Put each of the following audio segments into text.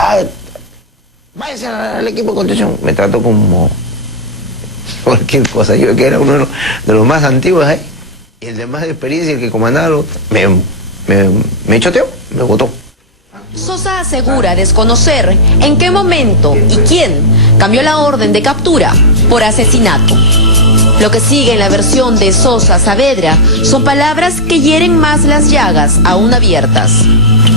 Ah, váyase al equipo de contención. Me trató como cualquier cosa. Yo que era uno de los más antiguos ahí, y el de más experiencia, el que comandaba, me choteó, me botó. Sosa asegura desconocer en qué momento y quién cambió la orden de captura por asesinato. Lo que sigue en la versión de Sosa Saavedra son palabras que hieren más las llagas aún abiertas.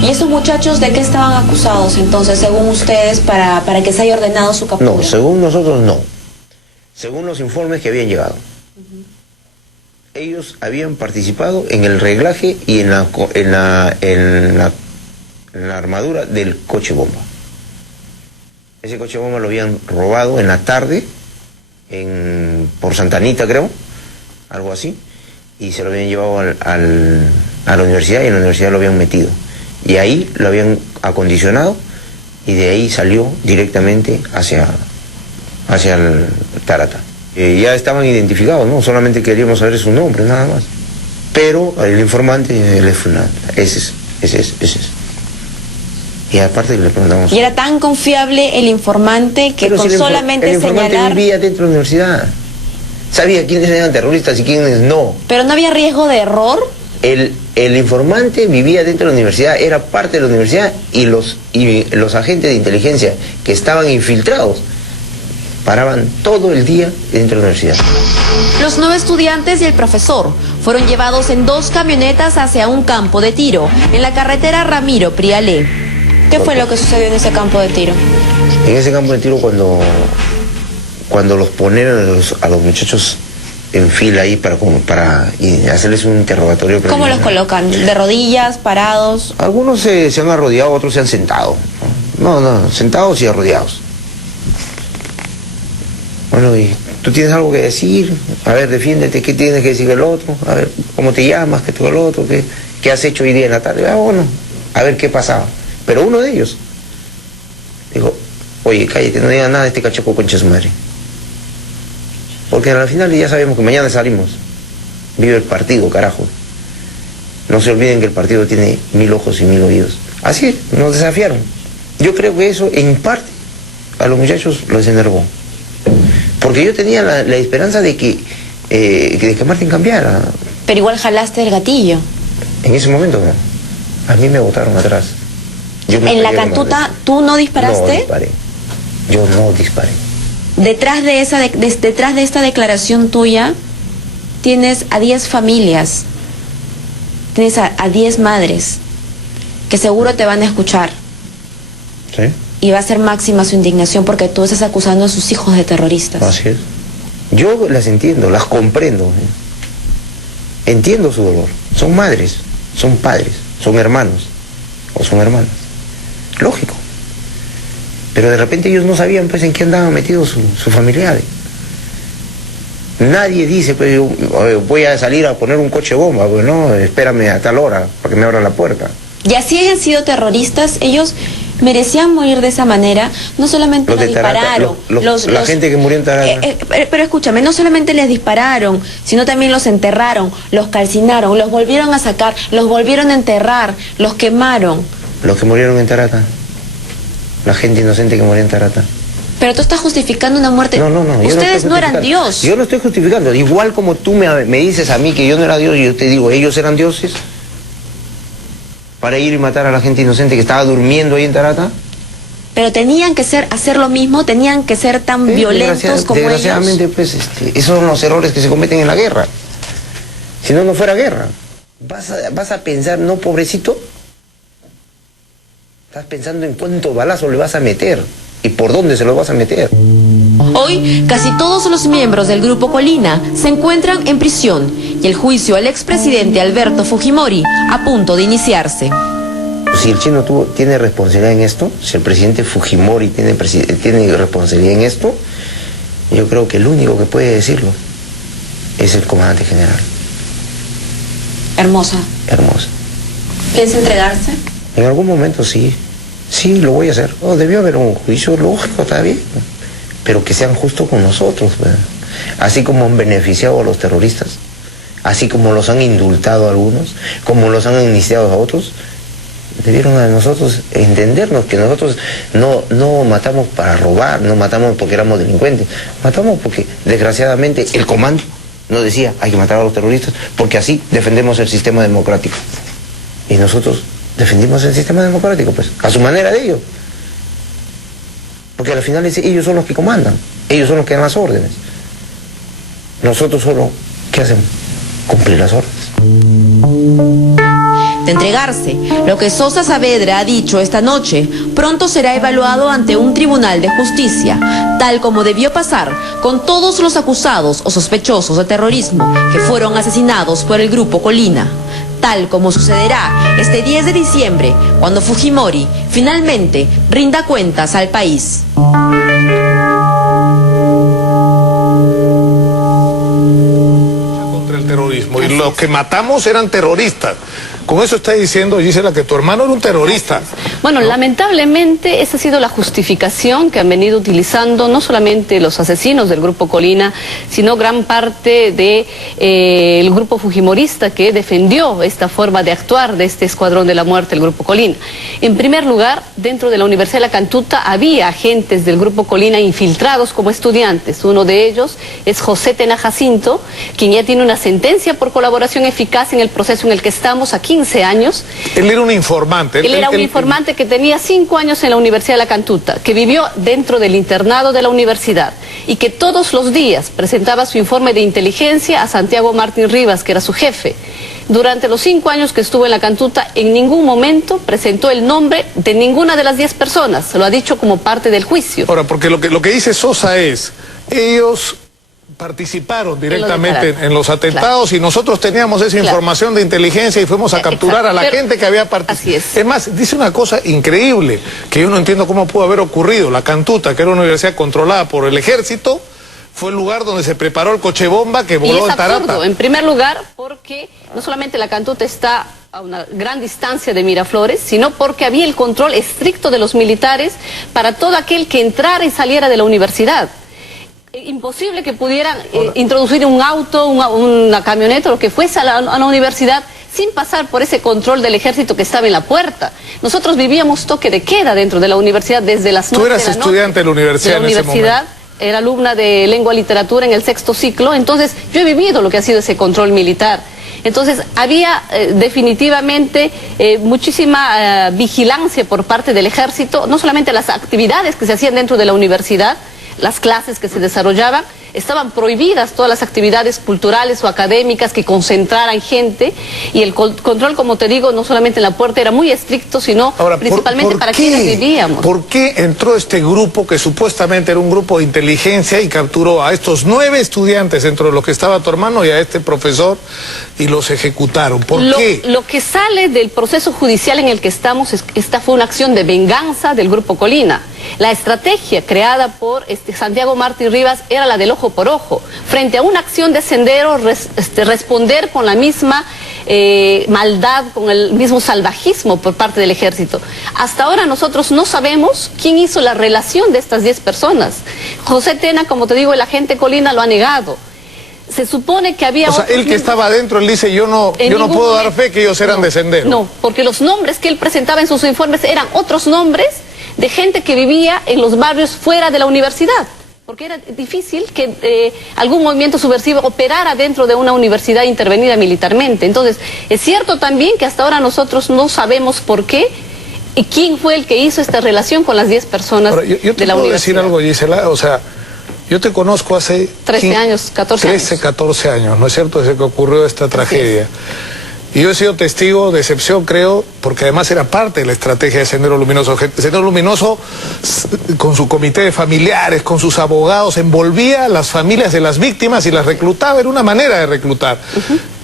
¿Y esos muchachos de qué estaban acusados entonces, según ustedes, para que se haya ordenado su captura? No, según nosotros no. Según los informes que habían llegado. Ellos habían participado en el reglaje y en la armadura del coche bomba. Ese coche bomba lo habían robado en la tarde, por Santa Anita creo, algo así, y se lo habían llevado a la universidad, y en la universidad lo habían metido. Y ahí lo habían acondicionado, y de ahí salió directamente hacia el Tarata. Ya estaban identificados, ¿no? Solamente queríamos saber su nombre, nada más. Pero el informante, ese es. Y aparte le preguntamos... ¿Y era tan confiable el informante que con solamente el informante señalar... vivía dentro de la universidad. Sabía quiénes eran terroristas y quiénes no. ¿Pero no había riesgo de error? El informante vivía dentro de la universidad, era parte de la universidad, y los agentes de inteligencia que estaban infiltrados paraban todo el día dentro de la universidad. Los 9 estudiantes y el profesor fueron llevados en 2 camionetas hacia un campo de tiro en la carretera Ramiro Prialé. ¿Qué fue lo que sucedió en ese campo de tiro? En ese campo de tiro, cuando los ponen a los muchachos en fila ahí para hacerles un interrogatorio. ¿Cómo los colocan? ¿De rodillas, parados? Algunos se han arrodillado, otros se han sentado. No, sentados y arrodillados. Bueno, y tú tienes algo que decir, a ver, defiéndete, ¿qué tienes que decir el otro? A ver, ¿cómo te llamas? ¿Qué tú el otro? ¿Qué has hecho hoy día en la tarde? Ah, bueno, a ver qué pasaba. Pero uno de ellos dijo, oye, cállate, no digas nada de este cachoco, concha su madre. Porque al final ya sabemos que mañana salimos. Vive el partido, carajo. No se olviden que el partido tiene 1000 ojos y 1000 oídos. Así es, nos desafiaron. Yo creo que eso, en parte, a los muchachos los enervó. Porque yo tenía la esperanza de que Martín cambiara. Pero igual jalaste el gatillo. En ese momento no. A mí me botaron atrás. ¿En la cantuta tú no disparaste? No disparé. Yo no disparé. Detrás de esta declaración tuya, tienes a 10 familias, tienes a 10 madres, que seguro te van a escuchar. ¿Sí? Y va a ser máxima su indignación porque tú estás acusando a sus hijos de terroristas. Así es. Yo las entiendo, las comprendo. Entiendo su dolor. Son madres, son padres, son hermanos o son hermanas. Lógico. Pero de repente ellos no sabían pues en qué andaban metidos sus familiares. Nadie dice, pues yo voy a salir a poner un coche bomba, pues no, espérame a tal hora para que me abra la puerta. Y así hayan sido terroristas, ellos merecían morir de esa manera, no solamente les dispararon. La gente que murió en Tarata. Pero escúchame, no solamente les dispararon, sino también los enterraron, los calcinaron, los volvieron a sacar, los volvieron a enterrar, los quemaron. Los que murieron en Tarata. La gente inocente que murió en Tarata. Pero tú estás justificando una muerte. No. Ustedes no eran Dios. Yo no estoy justificando. Igual como tú me dices a mí que yo no era Dios, y yo te digo, ellos eran dioses. Para ir y matar a la gente inocente que estaba durmiendo ahí en Tarata. Pero tenían que hacer lo mismo, tenían que ser tan violentos como ellos. Desgraciadamente, pues, esos son los errores que se cometen en la guerra. Si no fuera guerra. Vas a pensar, no, pobrecito. Estás pensando en cuánto balazo le vas a meter y por dónde se lo vas a meter. Hoy, casi todos los miembros del Grupo Colina se encuentran en prisión y el juicio al expresidente Alberto Fujimori a punto de iniciarse. Si el chino tiene responsabilidad en esto, si el presidente Fujimori tiene responsabilidad en esto, yo creo que el único que puede decirlo es el comandante general. Hermosa. ¿Piensa entregarse? En algún momento sí, lo voy a hacer. Debió haber un juicio lógico, está bien, pero que sean justos con nosotros, ¿verdad? Así como han beneficiado a los terroristas, así como los han indultado a algunos, como los han amnistiado a otros, Debieron a nosotros entendernos que nosotros no matamos para robar, no matamos porque éramos delincuentes, matamos porque desgraciadamente el comando nos decía hay que matar a los terroristas porque así defendemos el sistema democrático. Y nosotros defendimos el sistema democrático, pues, a su manera de ellos. Porque al final ellos son los que comandan, ellos son los que dan las órdenes. Nosotros solo, ¿qué hacemos? Cumplir las órdenes. De entregarse, lo que Sosa Saavedra ha dicho esta noche pronto será evaluado ante un tribunal de justicia, tal como debió pasar con todos los acusados o sospechosos de terrorismo que fueron asesinados por el Grupo Colina, tal como sucederá este 10 de diciembre cuando Fujimori finalmente rinda cuentas al país. Contra el terrorismo, y los que matamos eran terroristas. Con eso está diciendo, Gisela, que tu hermano era un terrorista. Bueno, lamentablemente esa ha sido la justificación que han venido utilizando no solamente los asesinos del Grupo Colina, sino gran parte del grupo fujimorista que defendió esta forma de actuar de este escuadrón de la muerte, el Grupo Colina. En primer lugar, dentro de la Universidad de La Cantuta había agentes del Grupo Colina infiltrados como estudiantes. Uno de ellos es José Tena Jacinto, quien ya tiene una sentencia por colaboración eficaz en el proceso en el que estamos a 15 años. Él era un informante. Él era un informante que tenía 5 años en la Universidad de La Cantuta, que vivió dentro del internado de la universidad y que todos los días presentaba su informe de inteligencia a Santiago Martín Rivas, que era su jefe. Durante los 5 años que estuvo en La Cantuta, en ningún momento presentó el nombre de ninguna de las 10 personas. Se lo ha dicho como parte del juicio. Ahora, porque lo que dice Sosa es, ellos participaron directamente en los atentados, claro, y nosotros teníamos esa información de inteligencia y fuimos a capturar a la gente que había participado. Así es. Es más, dice una cosa increíble, que yo no entiendo cómo pudo haber ocurrido. La Cantuta, que era una universidad controlada por el ejército, fue el lugar donde se preparó el coche bomba que voló en Tarata. Absurdo, en primer lugar, porque no solamente La Cantuta está a una gran distancia de Miraflores, sino porque había el control estricto de los militares para todo aquel que entrara y saliera de la universidad. Imposible que pudieran introducir un auto, una camioneta, lo que fuese a la universidad sin pasar por ese control del ejército que estaba en la puerta. Nosotros vivíamos toque de queda dentro de la universidad desde las 9 de la noche. Tú eras estudiante de la universidad en ese momento. Era alumna de lengua y literatura en el 6º ciclo, entonces yo he vivido lo que ha sido ese control militar. Entonces había definitivamente muchísima vigilancia por parte del ejército, no solamente las actividades que se hacían dentro de la universidad, las clases que se desarrollaban, estaban prohibidas todas las actividades culturales o académicas que concentraran gente, y el control, como te digo, no solamente en la puerta era muy estricto, sino principalmente para quienes vivíamos. ¿Por qué entró este grupo que supuestamente era un grupo de inteligencia y capturó a estos 9 estudiantes, dentro de los que estaba tu hermano, y a este profesor, y los ejecutaron? ¿Por qué? Lo que sale del proceso judicial en el que estamos, esta fue una acción de venganza del Grupo Colina. La estrategia creada por Santiago Martín Rivas era la del ojo por ojo. Frente a una acción de Sendero, responder con la misma maldad, con el mismo salvajismo por parte del ejército. Hasta ahora nosotros no sabemos quién hizo la relación de estas 10 personas. José Tena, como te digo, el agente Colina lo ha negado. Se supone que había... O sea, él que estaba adentro, él dice, yo no puedo dar fe que ellos eran de Sendero. No, porque los nombres que él presentaba en sus informes eran otros nombres de gente que vivía en los barrios fuera de la universidad, porque era difícil que algún movimiento subversivo operara dentro de una universidad intervenida militarmente. Entonces, es cierto también que hasta ahora nosotros no sabemos por qué y quién fue el que hizo esta relación con las 10 personas Ahora, yo de la universidad. ¿Puedo decir algo, Gisela? O sea, yo te conozco hace 13 años, 14 años. 13, 14 años, ¿no es cierto? Desde que ocurrió esta tragedia. Y yo he sido testigo de excepción, creo, porque además era parte de la estrategia de Sendero Luminoso. Sendero Luminoso, con su comité de familiares, con sus abogados, envolvía a las familias de las víctimas y las reclutaba. Era una manera de reclutar.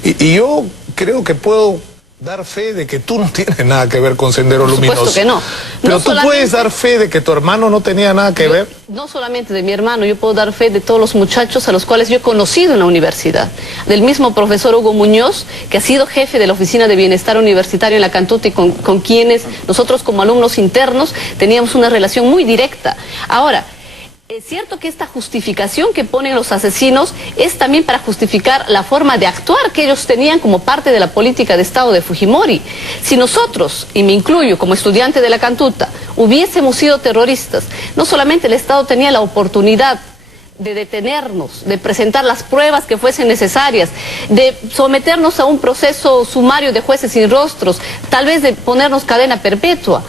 Y yo creo que puedo dar fe de que tú no tienes nada que ver con Sendero Luminoso. Por supuesto que no. Pero tú puedes dar fe de que tu hermano no tenía nada que ver. No solamente de mi hermano, yo puedo dar fe de todos los muchachos a los cuales yo he conocido en la universidad. Del mismo profesor Hugo Muñoz, que ha sido jefe de la Oficina de Bienestar Universitario en La Cantuta y con quienes nosotros como alumnos internos teníamos una relación muy directa. Ahora, Es cierto que esta justificación que ponen los asesinos es también para justificar la forma de actuar que ellos tenían como parte de la política de Estado de Fujimori. Si nosotros, y me incluyo como estudiante de la Cantuta, hubiésemos sido terroristas, no solamente el Estado tenía la oportunidad de detenernos, de presentar las pruebas que fuesen necesarias, de someternos a un proceso sumario de jueces sin rostros, tal vez de ponernos cadena perpetua.